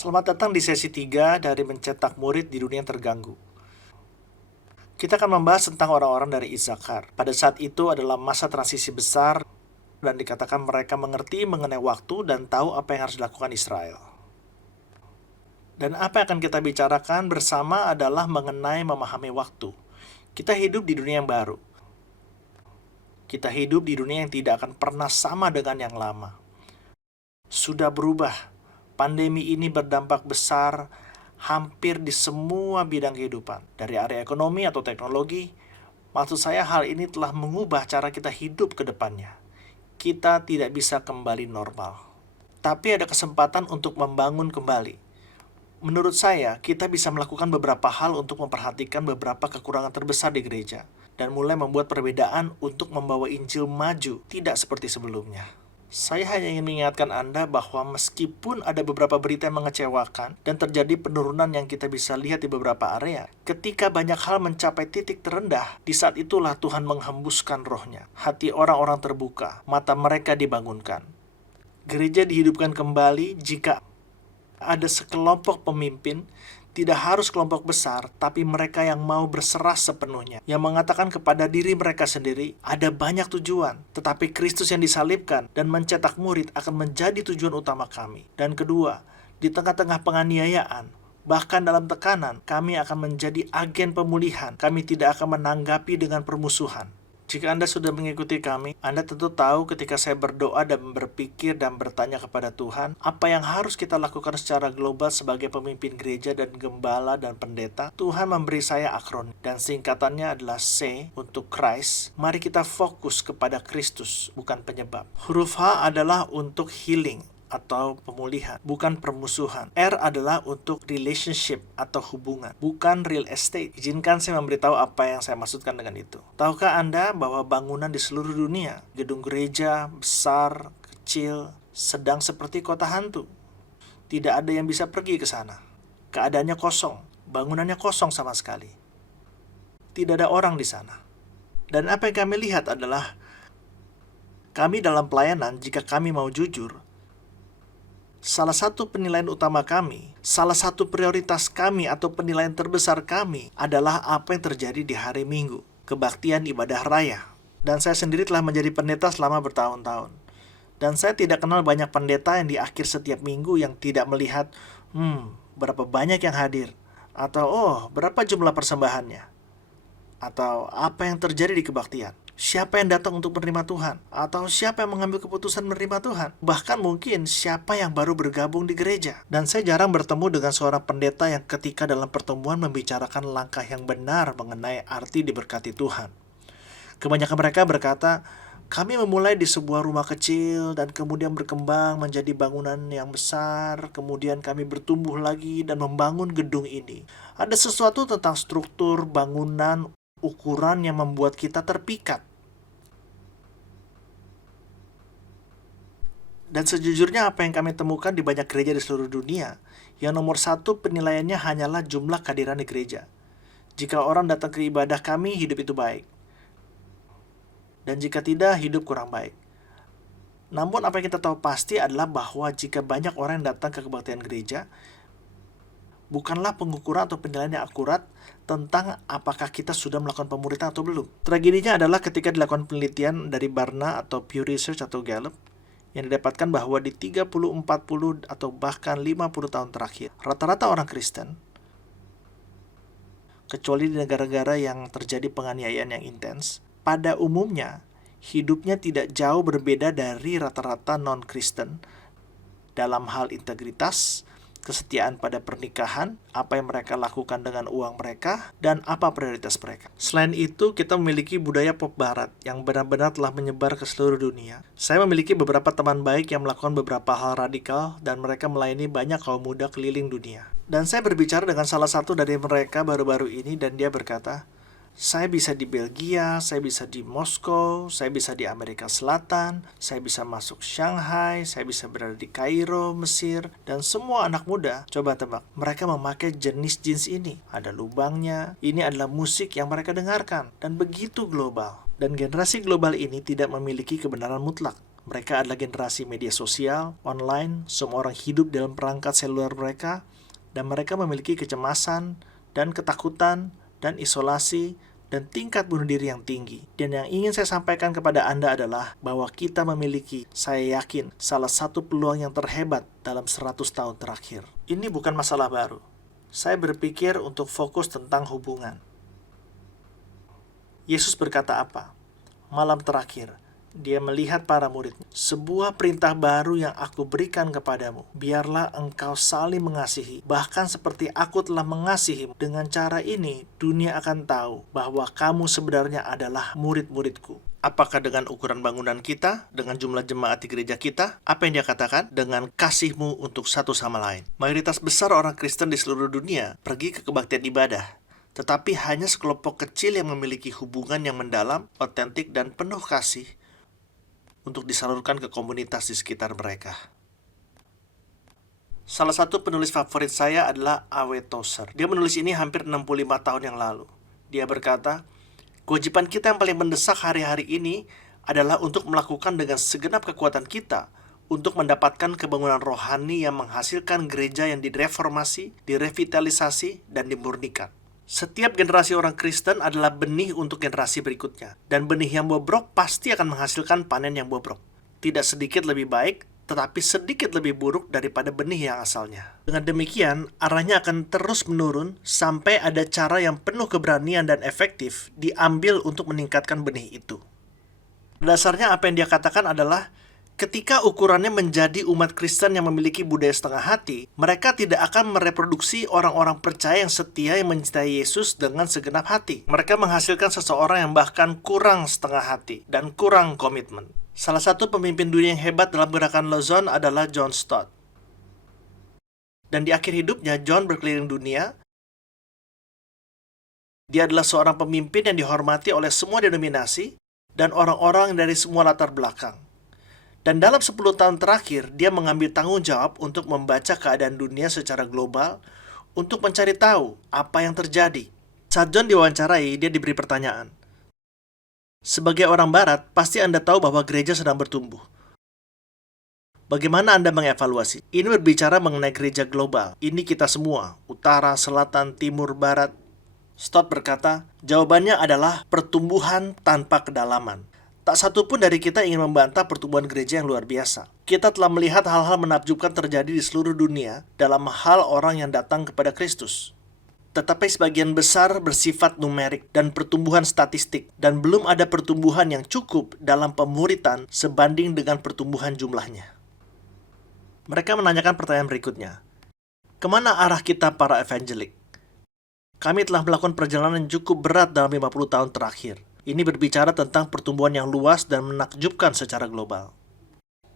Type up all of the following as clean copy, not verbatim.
Selamat datang di sesi 3 dari Mencetak Murid di Dunia Terganggu. Kita akan membahas tentang orang-orang dari Isakar. Pada saat itu adalah masa transisi besar dan dikatakan mereka mengerti mengenai waktu dan tahu apa yang harus dilakukan Israel. Dan apa yang akan kita bicarakan bersama adalah mengenai memahami waktu. Kita hidup di dunia yang baru. Kita hidup di dunia yang tidak akan pernah sama dengan yang lama. Sudah berubah. Pandemi ini berdampak besar hampir di semua bidang kehidupan, dari area ekonomi atau teknologi. Maksud saya hal ini telah mengubah cara kita hidup ke depannya. Kita tidak bisa kembali normal. Tapi ada kesempatan untuk membangun kembali. Menurut saya, kita bisa melakukan beberapa hal untuk memperhatikan beberapa kekurangan terbesar di gereja, dan mulai membuat perbedaan untuk membawa Injil maju, tidak seperti sebelumnya. Saya hanya ingin mengingatkan Anda bahwa meskipun ada beberapa berita yang mengecewakan dan terjadi penurunan yang kita bisa lihat di beberapa area, ketika banyak hal mencapai titik terendah, di saat itulah Tuhan menghembuskan rohnya. Hati orang-orang terbuka, mata mereka dibangunkan. Gereja dihidupkan kembali jika ada sekelompok pemimpin, tidak harus kelompok besar, tapi mereka yang mau berserah sepenuhnya, yang mengatakan kepada diri mereka sendiri, ada banyak tujuan, tetapi Kristus yang disalibkan dan mencetak murid akan menjadi tujuan utama kami. Dan kedua, di tengah-tengah penganiayaan, bahkan dalam tekanan, kami akan menjadi agen pemulihan. Kami tidak akan menanggapi dengan permusuhan. Jika Anda sudah mengikuti kami, Anda tentu tahu ketika saya berdoa dan berpikir dan bertanya kepada Tuhan, apa yang harus kita lakukan secara global sebagai pemimpin gereja dan gembala dan pendeta, Tuhan memberi saya akronim, dan singkatannya adalah C untuk Christ. Mari kita fokus kepada Kristus, bukan penyebab. Huruf H adalah untuk healing atau pemulihan, bukan permusuhan. R adalah untuk relationship atau hubungan, bukan real estate. Izinkan saya memberitahu apa yang saya maksudkan dengan itu. Tahukah Anda bahwa bangunan di seluruh dunia, gedung gereja, besar, kecil, sedang seperti kota hantu? Tidak ada yang bisa pergi ke sana. Keadaannya kosong, bangunannya kosong sama sekali. Tidak ada orang di sana. Dan apa yang kami lihat adalah, kami dalam pelayanan, jika kami mau jujur, salah satu penilaian utama kami, salah satu prioritas kami atau penilaian terbesar kami adalah apa yang terjadi di hari Minggu, kebaktian ibadah raya. Dan saya sendiri telah menjadi pendeta selama bertahun-tahun. Dan saya tidak kenal banyak pendeta yang di akhir setiap minggu yang tidak melihat, berapa banyak yang hadir, atau berapa jumlah persembahannya, atau apa yang terjadi di kebaktian. Siapa yang datang untuk menerima Tuhan? Atau siapa yang mengambil keputusan menerima Tuhan? Bahkan mungkin siapa yang baru bergabung di gereja. Dan saya jarang bertemu dengan seorang pendeta yang ketika dalam pertemuan membicarakan langkah yang benar mengenai arti diberkati Tuhan. Kebanyakan mereka berkata, kami memulai di sebuah rumah kecil dan kemudian berkembang menjadi bangunan yang besar. Kemudian kami bertumbuh lagi dan membangun gedung ini. Ada sesuatu tentang struktur bangunan, ukuran yang membuat kita terpikat. Dan sejujurnya apa yang kami temukan di banyak gereja di seluruh dunia, yang nomor satu penilaiannya hanyalah jumlah kehadiran di gereja. Jika orang datang ke ibadah kami, hidup itu baik. Dan jika tidak, hidup kurang baik. Namun apa yang kita tahu pasti adalah bahwa jika banyak orang yang datang ke kebaktian gereja, bukanlah pengukuran atau penilaian yang akurat tentang apakah kita sudah melakukan pemuritan atau belum. Tragedinya adalah ketika dilakukan penelitian dari Barna atau Pew Research atau Gallup, yang didapatkan bahwa di 30, 40, atau bahkan 50 tahun terakhir, rata-rata orang Kristen, kecuali di negara-negara yang terjadi penganiayaan yang intens, pada umumnya, hidupnya tidak jauh berbeda dari rata-rata non-Kristen dalam hal integritas, kesetiaan pada pernikahan, apa yang mereka lakukan dengan uang mereka, dan apa prioritas mereka. Selain itu, kita memiliki budaya pop barat yang benar-benar telah menyebar ke seluruh dunia. Saya memiliki beberapa teman baik yang melakukan beberapa hal radikal, dan mereka melayani banyak kaum muda keliling dunia. Dan saya berbicara dengan salah satu dari mereka baru-baru ini, dan dia berkata, saya bisa di Belgia, saya bisa di Moskow, saya bisa di Amerika Selatan, saya bisa masuk Shanghai, saya bisa berada di Kairo, Mesir, dan semua anak muda, coba tebak, mereka memakai jenis jeans ini. Ada lubangnya, ini adalah musik yang mereka dengarkan, dan begitu global. Dan generasi global ini tidak memiliki kebenaran mutlak. Mereka adalah generasi media sosial, online, semua orang hidup dalam perangkat seluler mereka, dan mereka memiliki kecemasan dan ketakutan dan isolasi dan tingkat bunuh diri yang tinggi. Dan yang ingin saya sampaikan kepada Anda adalah bahwa kita memiliki, saya yakin, salah satu peluang yang terhebat dalam 100 tahun terakhir. Ini bukan masalah baru. Saya berpikir untuk fokus tentang hubungan. Yesus berkata apa? Malam terakhir, dia melihat para muridnya. Sebuah perintah baru yang aku berikan kepadamu. Biarlah engkau saling mengasihi. Bahkan seperti aku telah mengasihi. Dengan cara ini, dunia akan tahu bahwa kamu sebenarnya adalah murid-muridku. Apakah dengan ukuran bangunan kita, dengan jumlah jemaat di gereja kita? Apa yang dia katakan? Dengan kasihmu untuk satu sama lain. Mayoritas besar orang Kristen di seluruh dunia pergi ke kebaktian ibadah. Tetapi hanya sekelompok kecil yang memiliki hubungan yang mendalam, otentik, dan penuh kasih untuk disalurkan ke komunitas di sekitar mereka. Salah satu penulis favorit saya adalah A.W. Tozer. Dia menulis ini hampir 65 tahun yang lalu. Dia berkata, kewajiban kita yang paling mendesak hari-hari ini adalah untuk melakukan dengan segenap kekuatan kita untuk mendapatkan kebangunan rohani yang menghasilkan gereja yang direformasi, direvitalisasi, dan dimurnikan. Setiap generasi orang Kristen adalah benih untuk generasi berikutnya. Dan benih yang bobrok pasti akan menghasilkan panen yang bobrok. Tidak sedikit lebih baik, tetapi sedikit lebih buruk daripada benih yang asalnya. Dengan demikian, arahnya akan terus menurun sampai ada cara yang penuh keberanian dan efektif diambil untuk meningkatkan benih itu. Dasarnya apa yang dia katakan adalah, ketika ukurannya menjadi umat Kristen yang memiliki budaya setengah hati, mereka tidak akan mereproduksi orang-orang percaya yang setia yang mencintai Yesus dengan segenap hati. Mereka menghasilkan seseorang yang bahkan kurang setengah hati dan kurang komitmen. Salah satu pemimpin dunia yang hebat dalam gerakan Lawson adalah John Stott. Dan di akhir hidupnya, John berkeliling dunia. Dia adalah seorang pemimpin yang dihormati oleh semua denominasi dan orang-orang dari semua latar belakang. Dan dalam 10 tahun terakhir, dia mengambil tanggung jawab untuk membaca keadaan dunia secara global untuk mencari tahu apa yang terjadi. Saat John diwawancarai, dia diberi pertanyaan. Sebagai orang barat, pasti Anda tahu bahwa gereja sedang bertumbuh. Bagaimana Anda mengevaluasi? Ini berbicara mengenai gereja global. Ini kita semua, utara, selatan, timur, barat. Stott berkata, jawabannya adalah pertumbuhan tanpa kedalaman. Tak satu pun dari kita ingin membantah pertumbuhan gereja yang luar biasa. Kita telah melihat hal-hal menakjubkan terjadi di seluruh dunia dalam hal orang yang datang kepada Kristus. Tetapi sebagian besar bersifat numerik dan pertumbuhan statistik, dan belum ada pertumbuhan yang cukup dalam pemuritan sebanding dengan pertumbuhan jumlahnya. Mereka menanyakan pertanyaan berikutnya. Kemana arah kita para evangelik? Kami telah melakukan perjalanan yang cukup berat dalam 50 tahun terakhir. Ini berbicara tentang pertumbuhan yang luas dan menakjubkan secara global.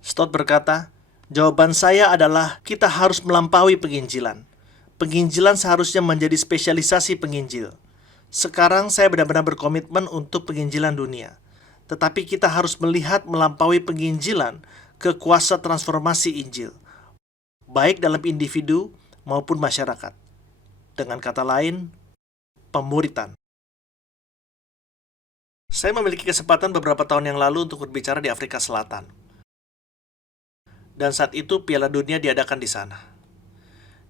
Stott berkata, jawaban saya adalah kita harus melampaui penginjilan. Penginjilan seharusnya menjadi spesialisasi penginjil. Sekarang saya benar-benar berkomitmen untuk penginjilan dunia. Tetapi kita harus melihat melampaui penginjilan ke kuasa transformasi Injil, baik dalam individu maupun masyarakat. Dengan kata lain, pemuritan. Saya memiliki kesempatan beberapa tahun yang lalu untuk berbicara di Afrika Selatan. Dan saat itu Piala Dunia diadakan di sana.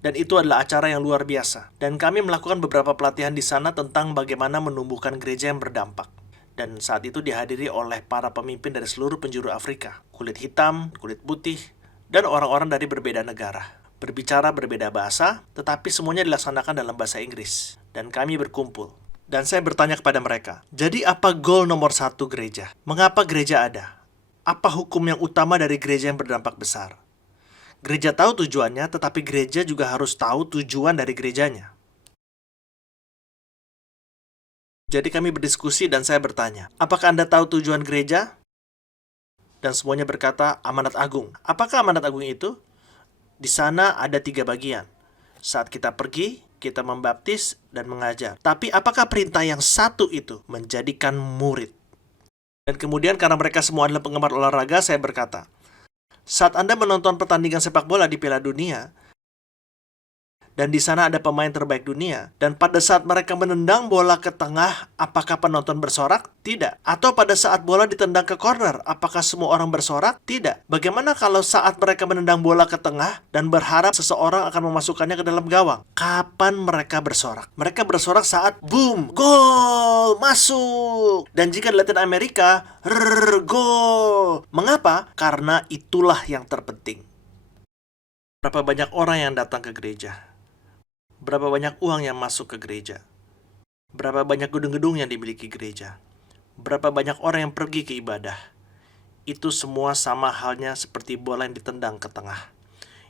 Dan itu adalah acara yang luar biasa. Dan kami melakukan beberapa pelatihan di sana tentang bagaimana menumbuhkan gereja yang berdampak. Dan saat itu dihadiri oleh para pemimpin dari seluruh penjuru Afrika. Kulit hitam, kulit putih, dan orang-orang dari berbeda negara. Berbicara berbeda bahasa, tetapi semuanya dilaksanakan dalam bahasa Inggris. Dan kami berkumpul. Dan saya bertanya kepada mereka, jadi apa goal nomor 1 gereja? Mengapa gereja ada? Apa hukum yang utama dari gereja yang berdampak besar? Gereja tahu tujuannya, tetapi gereja juga harus tahu tujuan dari gerejanya. Jadi kami berdiskusi dan saya bertanya, apakah Anda tahu tujuan gereja? Dan semuanya berkata, amanat agung. Apakah amanat agung itu? Di sana ada 3 bagian. Saat kita pergi, kita membaptis dan mengajar. Tapi apakah perintah yang satu itu menjadikan murid? Dan kemudian karena mereka semua adalah penggemar olahraga, saya berkata, saat Anda menonton pertandingan sepak bola di Piala Dunia, dan di sana ada pemain terbaik dunia. Dan pada saat mereka menendang bola ke tengah, apakah penonton bersorak? Tidak. Atau pada saat bola ditendang ke corner, apakah semua orang bersorak? Tidak. Bagaimana kalau saat mereka menendang bola ke tengah dan berharap seseorang akan memasukkannya ke dalam gawang? Kapan mereka bersorak? Mereka bersorak saat boom, gol, masuk. Dan jika di Latin Amerika, gol. Mengapa? Karena itulah yang terpenting. Berapa banyak orang yang datang ke gereja? Berapa banyak uang yang masuk ke gereja? Berapa banyak gedung-gedung yang dimiliki gereja? Berapa banyak orang yang pergi ke ibadah? Itu semua sama halnya seperti bola yang ditendang ke tengah.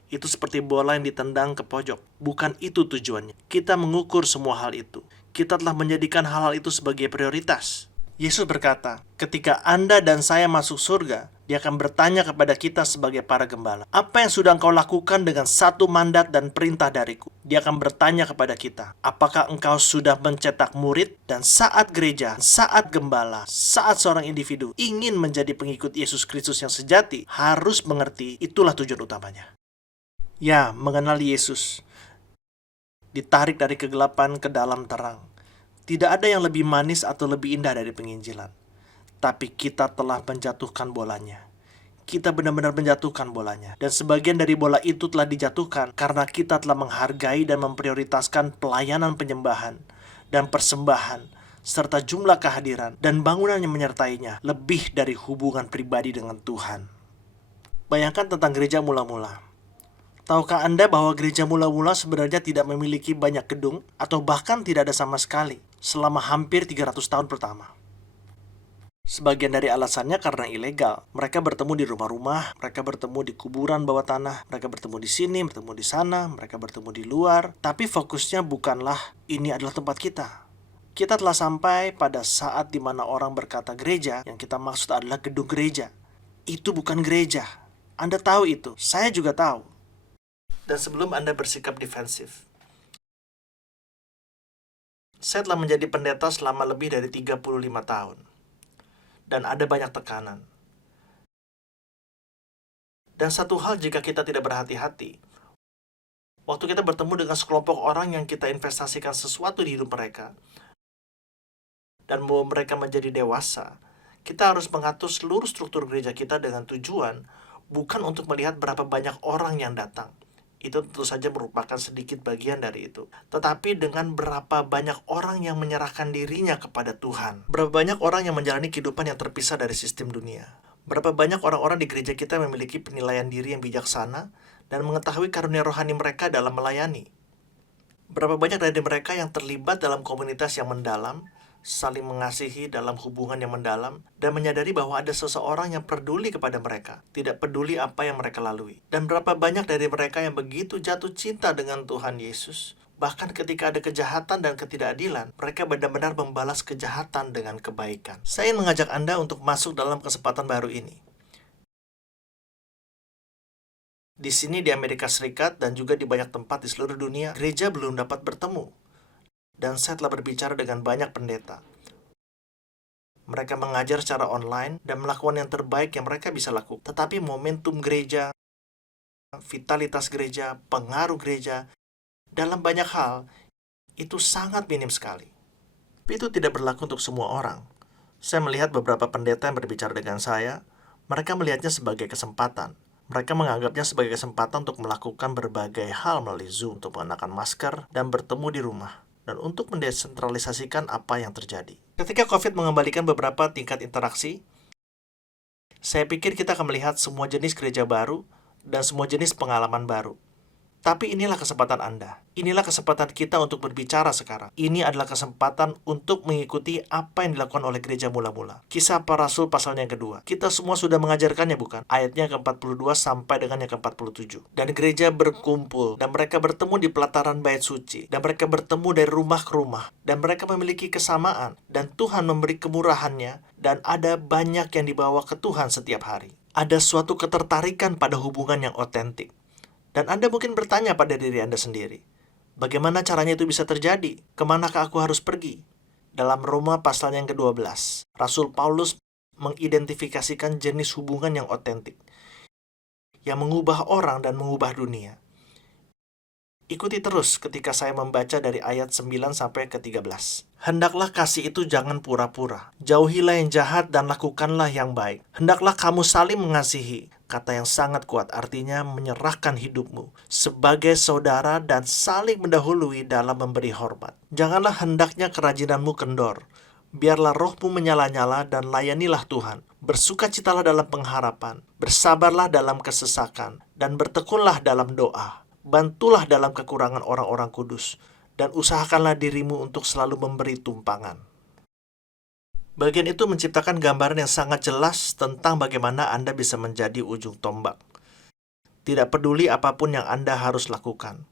Itu seperti bola yang ditendang ke pojok. Bukan itu tujuannya. Kita mengukur semua hal itu. Kita telah menjadikan hal-hal itu sebagai prioritas. Yesus berkata, ketika Anda dan saya masuk surga, Dia akan bertanya kepada kita sebagai para gembala, apa yang sudah engkau lakukan dengan satu mandat dan perintah dariku? Dia akan bertanya kepada kita, apakah engkau sudah mencetak murid? Dan saat gereja, saat gembala, saat seorang individu ingin menjadi pengikut Yesus Kristus yang sejati, harus mengerti itulah tujuan utamanya. Ya, mengenal Yesus, ditarik dari kegelapan ke dalam terang. Tidak ada yang lebih manis atau lebih indah dari penginjilan. Tapi kita telah menjatuhkan bolanya. Kita benar-benar menjatuhkan bolanya. Dan sebagian dari bola itu telah dijatuhkan karena kita telah menghargai dan memprioritaskan pelayanan penyembahan dan persembahan, serta jumlah kehadiran dan bangunan yang menyertainya lebih dari hubungan pribadi dengan Tuhan. Bayangkan tentang gereja mula-mula. Tahukah Anda bahwa gereja mula-mula sebenarnya tidak memiliki banyak gedung atau bahkan tidak ada sama sekali selama hampir 300 tahun pertama? Sebagian dari alasannya karena ilegal. Mereka bertemu di rumah-rumah, mereka bertemu di kuburan bawah tanah, mereka bertemu di sini, bertemu di sana, mereka bertemu di luar. Tapi fokusnya bukanlah ini adalah tempat kita. Kita telah sampai pada saat di mana orang berkata gereja, yang kita maksud adalah gedung gereja. Itu bukan gereja. Anda tahu itu, saya juga tahu. Dan sebelum Anda bersikap defensif, saya telah menjadi pendeta selama lebih dari 35 tahun. Dan ada banyak tekanan. Dan satu hal jika kita tidak berhati-hati, waktu kita bertemu dengan sekelompok orang yang kita investasikan sesuatu di hidup mereka, dan mau mereka menjadi dewasa, kita harus mengatur seluruh struktur gereja kita dengan tujuan bukan untuk melihat berapa banyak orang yang datang. Itu tentu saja merupakan sedikit bagian dari itu. Tetapi dengan berapa banyak orang yang menyerahkan dirinya kepada Tuhan. Berapa banyak orang yang menjalani kehidupan yang terpisah dari sistem dunia. Berapa banyak orang-orang di gereja kita memiliki penilaian diri yang bijaksana dan mengetahui karunia rohani mereka dalam melayani. Berapa banyak dari mereka yang terlibat dalam komunitas yang mendalam, saling mengasihi dalam hubungan yang mendalam, dan menyadari bahwa ada seseorang yang peduli kepada mereka, tidak peduli apa yang mereka lalui. Dan berapa banyak dari mereka yang begitu jatuh cinta dengan Tuhan Yesus, bahkan ketika ada kejahatan dan ketidakadilan, mereka benar-benar membalas kejahatan dengan kebaikan. Saya ingin mengajak Anda untuk masuk dalam kesempatan baru ini. Di sini di Amerika Serikat dan juga di banyak tempat di seluruh dunia, gereja belum dapat bertemu. Dan saya telah berbicara dengan banyak pendeta. Mereka mengajar secara online dan melakukan yang terbaik yang mereka bisa lakukan. Tetapi momentum gereja, vitalitas gereja, pengaruh gereja, dalam banyak hal, itu sangat minim sekali. Tapi itu tidak berlaku untuk semua orang. Saya melihat beberapa pendeta yang berbicara dengan saya, mereka melihatnya sebagai kesempatan. Mereka menganggapnya sebagai kesempatan untuk melakukan berbagai hal melalui Zoom, untuk mengenakan masker, dan bertemu di rumah. Dan untuk mendesentralisasikan apa yang terjadi. Ketika COVID mengembalikan beberapa tingkat interaksi, saya pikir kita akan melihat semua jenis gereja baru dan semua jenis pengalaman baru. Tapi inilah kesempatan Anda. Inilah kesempatan kita untuk berbicara sekarang. Ini adalah kesempatan untuk mengikuti apa yang dilakukan oleh gereja mula-mula. Kisah Para Rasul pasalnya yang kedua. Kita semua sudah mengajarkannya, bukan? Ayatnya ke-42 sampai dengan yang ke-47. Dan gereja berkumpul, dan mereka bertemu di pelataran bait suci, dan mereka bertemu dari rumah ke rumah, dan mereka memiliki kesamaan, dan Tuhan memberi kemurahannya, dan ada banyak yang dibawa ke Tuhan setiap hari. Ada suatu ketertarikan pada hubungan yang otentik. Dan Anda mungkin bertanya pada diri Anda sendiri, bagaimana caranya itu bisa terjadi? Kemanakah aku harus pergi? Dalam Roma pasal yang ke-12, Rasul Paulus mengidentifikasikan jenis hubungan yang otentik, yang mengubah orang dan mengubah dunia. Ikuti terus ketika saya membaca dari ayat 9 sampai ke 13. Hendaklah kasih itu jangan pura-pura. Jauhilah yang jahat dan lakukanlah yang baik. Hendaklah kamu saling mengasihi. Kata yang sangat kuat artinya menyerahkan hidupmu sebagai saudara dan saling mendahului dalam memberi hormat. Janganlah hendaknya kerajinanmu kendor. Biarlah rohmu menyala-nyala dan layanilah Tuhan. Bersukacitalah dalam pengharapan. Bersabarlah dalam kesesakan. Dan bertekunlah dalam doa. Bantulah dalam kekurangan orang-orang kudus, dan usahakanlah dirimu untuk selalu memberi tumpangan. Bagian itu menciptakan gambaran yang sangat jelas tentang bagaimana Anda bisa menjadi ujung tombak. Tidak peduli apapun yang Anda harus lakukan.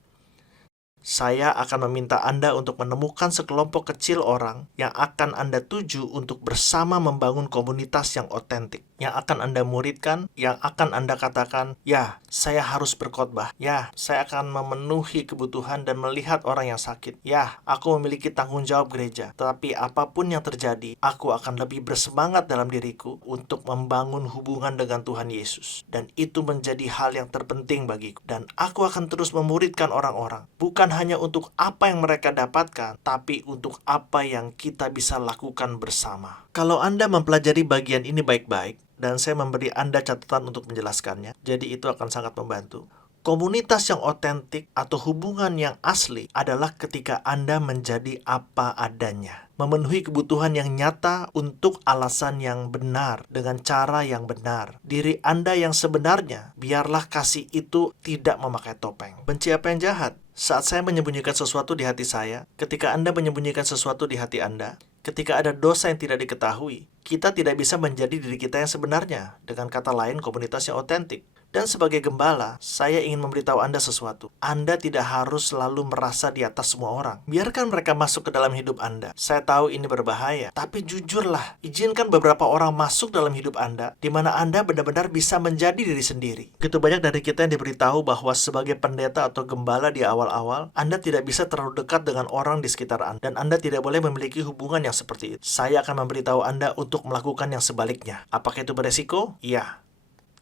Saya akan meminta Anda untuk menemukan sekelompok kecil orang yang akan Anda tuju untuk bersama membangun komunitas yang otentik, yang akan Anda muridkan, yang akan Anda katakan, ya, saya harus berkhotbah, ya, saya akan memenuhi kebutuhan dan melihat orang yang sakit, ya, aku memiliki tanggung jawab gereja, tetapi apapun yang terjadi, aku akan lebih bersemangat dalam diriku untuk membangun hubungan dengan Tuhan Yesus, dan itu menjadi hal yang terpenting bagiku, dan aku akan terus memuridkan orang-orang, bukan hanya untuk apa yang mereka dapatkan, tapi untuk apa yang kita bisa lakukan bersama. Kalau Anda mempelajari bagian ini baik-baik, dan saya memberi Anda catatan untuk menjelaskannya, jadi itu akan sangat membantu. Komunitas yang otentik atau hubungan yang asli adalah ketika Anda menjadi apa adanya. Memenuhi kebutuhan yang nyata untuk alasan yang benar, dengan cara yang benar. Diri Anda yang sebenarnya, biarlah kasih itu tidak memakai topeng. Benci apa yang jahat? Saat saya menyembunyikan sesuatu di hati saya, ketika Anda menyembunyikan sesuatu di hati Anda, ketika ada dosa yang tidak diketahui, kita tidak bisa menjadi diri kita yang sebenarnya. Dengan kata lain, komunitas yang otentik. Dan sebagai gembala, saya ingin memberitahu Anda sesuatu. Anda tidak harus selalu merasa di atas semua orang. Biarkan mereka masuk ke dalam hidup Anda. Saya tahu ini berbahaya, tapi jujurlah, izinkan beberapa orang masuk dalam hidup Anda, di mana Anda benar-benar bisa menjadi diri sendiri. Begitu banyak dari kita yang diberitahu bahwa sebagai pendeta atau gembala di awal-awal, Anda tidak bisa terlalu dekat dengan orang di sekitar Anda, dan Anda tidak boleh memiliki hubungan yang seperti itu. Saya akan memberitahu Anda untuk melakukan yang sebaliknya. Apakah itu beresiko? Iya.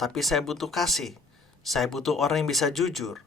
Tapi saya butuh kasih. Saya butuh orang yang bisa jujur.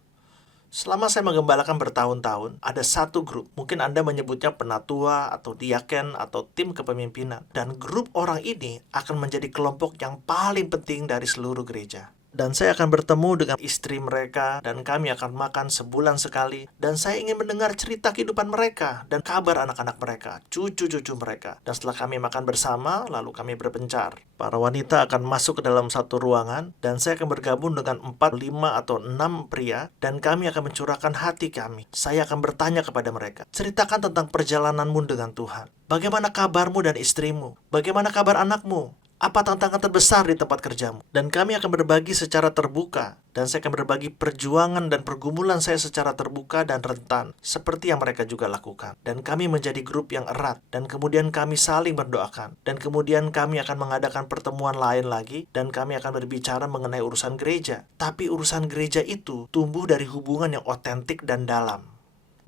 Selama saya menggembalakan bertahun-tahun, ada satu grup, mungkin Anda menyebutnya penatua, atau diaken, atau tim kepemimpinan. Dan grup orang ini akan menjadi kelompok yang paling penting dari seluruh gereja. Dan saya akan bertemu dengan istri mereka, dan kami akan makan sebulan sekali. Dan saya ingin mendengar cerita kehidupan mereka, dan kabar anak-anak mereka, cucu-cucu mereka. Dan setelah kami makan bersama, lalu kami berpencar. Para wanita akan masuk ke dalam satu ruangan, dan saya akan bergabung dengan 4, 5, atau 6 pria, dan kami akan mencurahkan hati kami. Saya akan bertanya kepada mereka, ceritakan tentang perjalananmu dengan Tuhan. Bagaimana kabarmu dan istrimu? Bagaimana kabar anakmu? Apa tantangan terbesar di tempat kerjamu? Dan kami akan berbagi secara terbuka. Dan saya akan berbagi perjuangan dan pergumulan saya secara terbuka dan rentan, seperti yang mereka juga lakukan. Dan kami menjadi grup yang erat. Dan kemudian kami saling berdoakan. Dan kemudian kami akan mengadakan pertemuan lain lagi. Dan kami akan berbicara mengenai urusan gereja. Tapi urusan gereja itu tumbuh dari hubungan yang otentik dan dalam.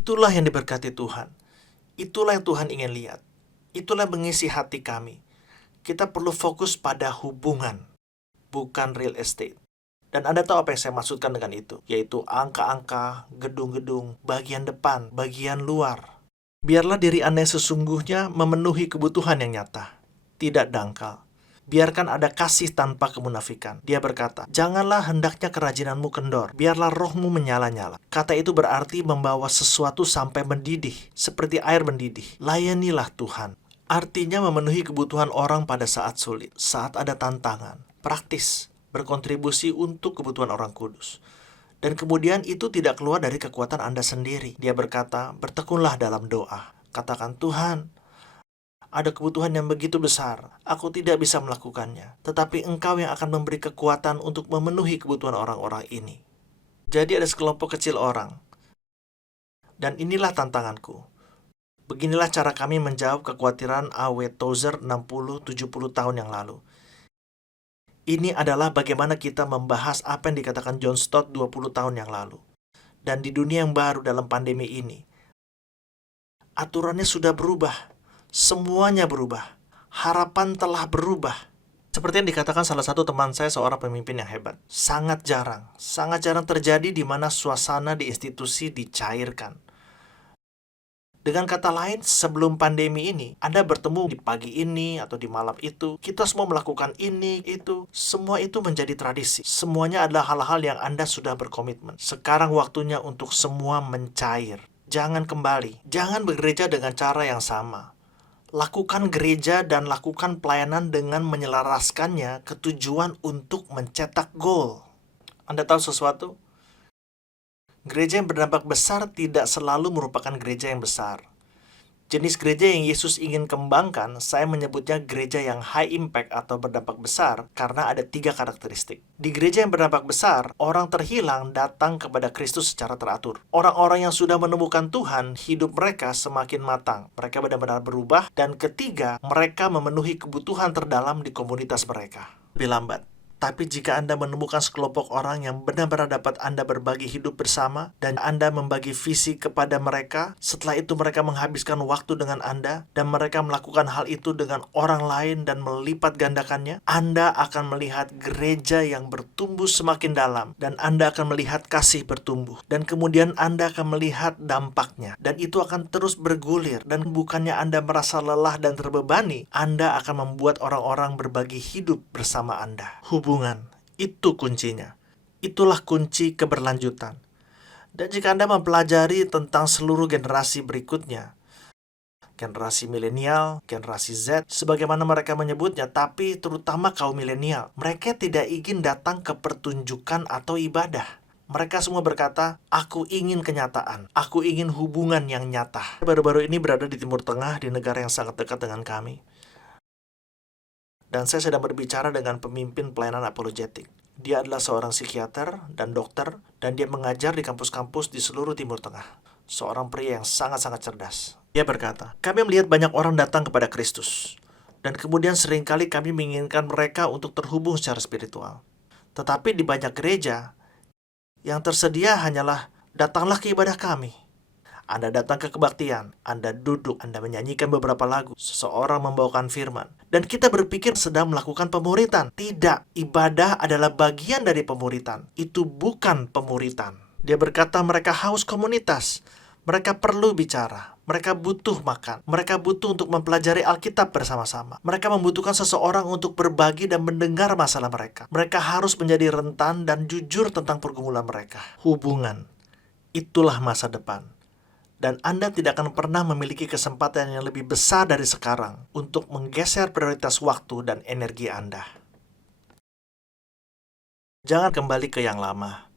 Itulah yang diberkati Tuhan. Itulah yang Tuhan ingin lihat. Itulah yang mengisi hati kami. Kita perlu fokus pada hubungan, bukan real estate. Dan Anda tahu apa yang saya maksudkan dengan itu, yaitu angka-angka, gedung-gedung, bagian depan, bagian luar. Biarlah diri Anda yang sesungguhnya memenuhi kebutuhan yang nyata, tidak dangkal. Biarkan ada kasih tanpa kemunafikan. Dia berkata, janganlah hendaknya kerajinanmu kendor, biarlah rohmu menyala-nyala. Kata itu berarti membawa sesuatu sampai mendidih, seperti air mendidih. Layanilah Tuhan. Artinya memenuhi kebutuhan orang pada saat sulit, saat ada tantangan, praktis, berkontribusi untuk kebutuhan orang kudus. Dan kemudian itu tidak keluar dari kekuatan Anda sendiri. Dia berkata, bertekunlah dalam doa. Katakan, Tuhan, ada kebutuhan yang begitu besar, aku tidak bisa melakukannya. Tetapi Engkau yang akan memberi kekuatan untuk memenuhi kebutuhan orang-orang ini. Jadi ada sekelompok kecil orang. Dan inilah tantanganku. Beginilah cara kami menjawab kekhawatiran A.W. Tozer 60-70 tahun yang lalu. Ini adalah bagaimana kita membahas apa yang dikatakan John Stott 20 tahun yang lalu. Dan di dunia yang baru dalam pandemi ini, aturannya sudah berubah. Semuanya berubah. Harapan telah berubah. Seperti yang dikatakan salah satu teman saya, seorang pemimpin yang hebat. Sangat jarang terjadi di mana suasana di institusi dicairkan. Dengan kata lain, sebelum pandemi ini, Anda bertemu di pagi ini atau di malam itu, kita semua melakukan ini, itu. Semua itu menjadi tradisi. Semuanya adalah hal-hal yang Anda sudah berkomitmen. Sekarang waktunya untuk semua mencair. Jangan kembali. Jangan begereja dengan cara yang sama. Lakukan gereja dan lakukan pelayanan dengan menyelaraskannya ke tujuan untuk mencetak gol. Anda tahu sesuatu? Gereja yang berdampak besar tidak selalu merupakan gereja yang besar. Jenis gereja yang Yesus ingin kembangkan, saya menyebutnya gereja yang high impact atau berdampak besar karena ada 3 karakteristik. Di gereja yang berdampak besar, orang terhilang datang kepada Kristus secara teratur. Orang-orang yang sudah menemukan Tuhan, hidup mereka semakin matang. Mereka benar-benar berubah. Dan ketiga, mereka memenuhi kebutuhan terdalam di komunitas mereka. Lebih lambat. Tapi jika Anda menemukan sekelompok orang yang benar-benar dapat Anda berbagi hidup bersama, dan Anda membagi visi kepada mereka, setelah itu mereka menghabiskan waktu dengan Anda, dan mereka melakukan hal itu dengan orang lain dan melipat gandakannya, Anda akan melihat gereja yang bertumbuh semakin dalam, dan Anda akan melihat kasih bertumbuh. Dan kemudian Anda akan melihat dampaknya, dan itu akan terus bergulir, dan bukannya Anda merasa lelah dan terbebani, Anda akan membuat orang-orang berbagi hidup bersama Anda. Hubungan, itu kuncinya. Itulah kunci keberlanjutan. Dan jika Anda mempelajari tentang seluruh generasi berikutnya, generasi milenial, generasi Z, sebagaimana mereka menyebutnya, tapi terutama kaum milenial, mereka tidak ingin datang ke pertunjukan atau ibadah. Mereka semua berkata, aku ingin kenyataan, aku ingin hubungan yang nyata. Baru-baru ini berada di Timur Tengah, di negara yang sangat dekat dengan kami. Dan saya sedang berbicara dengan pemimpin pelayanan apologetik. Dia adalah seorang psikiater dan dokter, dan dia mengajar di kampus-kampus di seluruh Timur Tengah. Seorang pria yang sangat-sangat cerdas. Dia berkata, kami melihat banyak orang datang kepada Kristus, dan kemudian seringkali kami menginginkan mereka untuk terhubung secara spiritual. Tetapi di banyak gereja, yang tersedia hanyalah, datanglah ke ibadah kami. Anda datang ke kebaktian, Anda duduk, Anda menyanyikan beberapa lagu, seseorang membawakan firman, dan kita berpikir sedang melakukan pemuritan. Tidak, ibadah adalah bagian dari pemuritan. Itu bukan pemuritan. Dia berkata mereka haus komunitas, mereka perlu bicara, mereka butuh makan, mereka butuh untuk mempelajari Alkitab bersama-sama. Mereka membutuhkan seseorang untuk berbagi dan mendengar masalah mereka. Mereka harus menjadi rentan dan jujur tentang pergumulan mereka. Hubungan, itulah masa depan. Dan Anda tidak akan pernah memiliki kesempatan yang lebih besar dari sekarang untuk menggeser prioritas waktu dan energi Anda. Jangan kembali ke yang lama.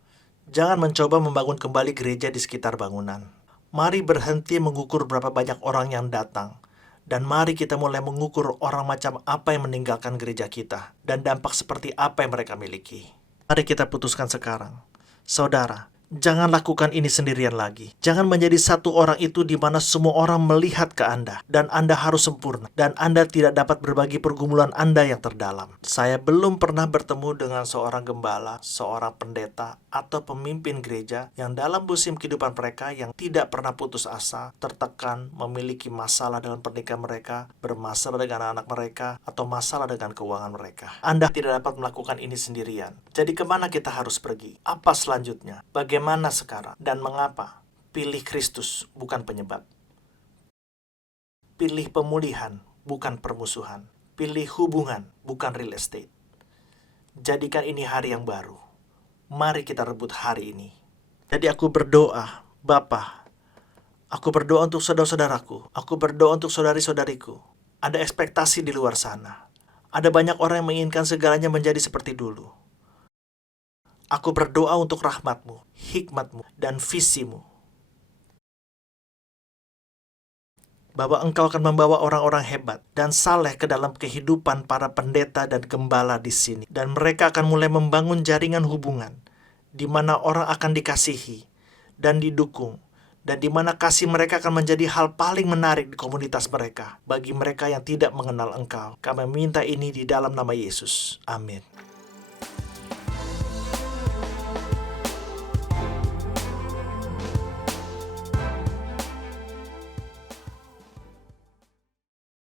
Jangan mencoba membangun kembali gereja di sekitar bangunan. Mari berhenti mengukur berapa banyak orang yang datang. Dan mari kita mulai mengukur orang macam apa yang meninggalkan gereja kita. Dan dampak seperti apa yang mereka miliki. Mari kita putuskan sekarang. Saudara, jangan lakukan ini sendirian lagi. Jangan menjadi satu orang itu di mana semua orang melihat ke Anda. Dan Anda harus sempurna. Dan Anda tidak dapat berbagi pergumulan Anda yang terdalam. Saya belum pernah bertemu dengan seorang gembala, seorang pendeta, atau pemimpin gereja yang dalam musim kehidupan mereka yang tidak pernah putus asa, tertekan, memiliki masalah dengan pernikahan mereka, bermasalah dengan anak mereka, atau masalah dengan keuangan mereka. Anda tidak dapat melakukan ini sendirian. Jadi kemana kita harus pergi? Apa selanjutnya? Bagaimana sekarang? Dan mengapa? Pilih Kristus, bukan penyebab. Pilih pemulihan, bukan permusuhan. Pilih hubungan, bukan real estate. Jadikan ini hari yang baru. Mari kita rebut hari ini. Jadi aku berdoa, Bapa, aku berdoa untuk saudara-saudaraku. Aku berdoa untuk saudari-saudariku. Ada ekspektasi di luar sana. Ada banyak orang yang menginginkan segalanya menjadi seperti dulu. Aku berdoa untuk rahmat-Mu, hikmat-Mu, dan visi-Mu. Bahwa Engkau akan membawa orang-orang hebat dan saleh ke dalam kehidupan para pendeta dan gembala di sini. Dan mereka akan mulai membangun jaringan hubungan, di mana orang akan dikasihi dan didukung, dan di mana kasih mereka akan menjadi hal paling menarik di komunitas mereka. Bagi mereka yang tidak mengenal Engkau, kami minta ini di dalam nama Yesus. Amin.